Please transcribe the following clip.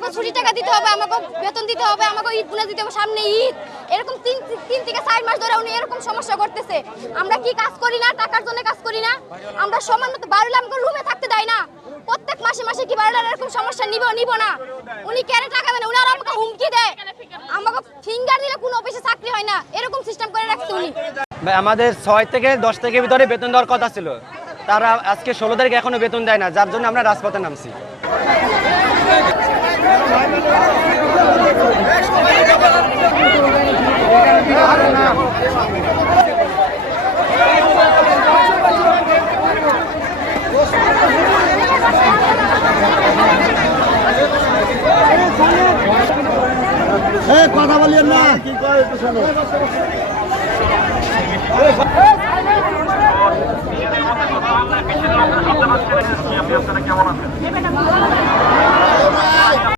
আমাকে ছুটি টাকা দিতে হবে, আমাকে বেতন দিতে হবে, আমাকে ঈদ বোনাস দিতে হবে, সামনে ঈদ। এরকম তিন থেকে 4 মাস ধরে উনি এরকম সমস্যা করতেছে। আমরা কি কাজ করি না? টাকার জন্য কাজ করি না? আমরা সমান মতো বাড়লে আমাকে রুমে থাকতে দেয় না। প্রত্যেক মাসে মাসে কি বাড়লে এরকম সমস্যা নিব না? উনি কেন টাকা দেন? উনি আর আমাকে হুমকি দেয়, আমাকে ফিঙ্গার দিলে কোনো অফিসে চাকরি হয় না, এরকম সিস্টেম করে রাখছে উনি। আমাদের 6 থেকে 10 তারিখের ভিতরে বেতন দেওয়ার কথা ছিল, তারা আজকে 16 তারিখ এখনো বেতন দেয় না, যার জন্য আমরা রাজপথে নামছি। কথা বলিয়েন না, কি কয় একটু শোনো। কেমন আছেন?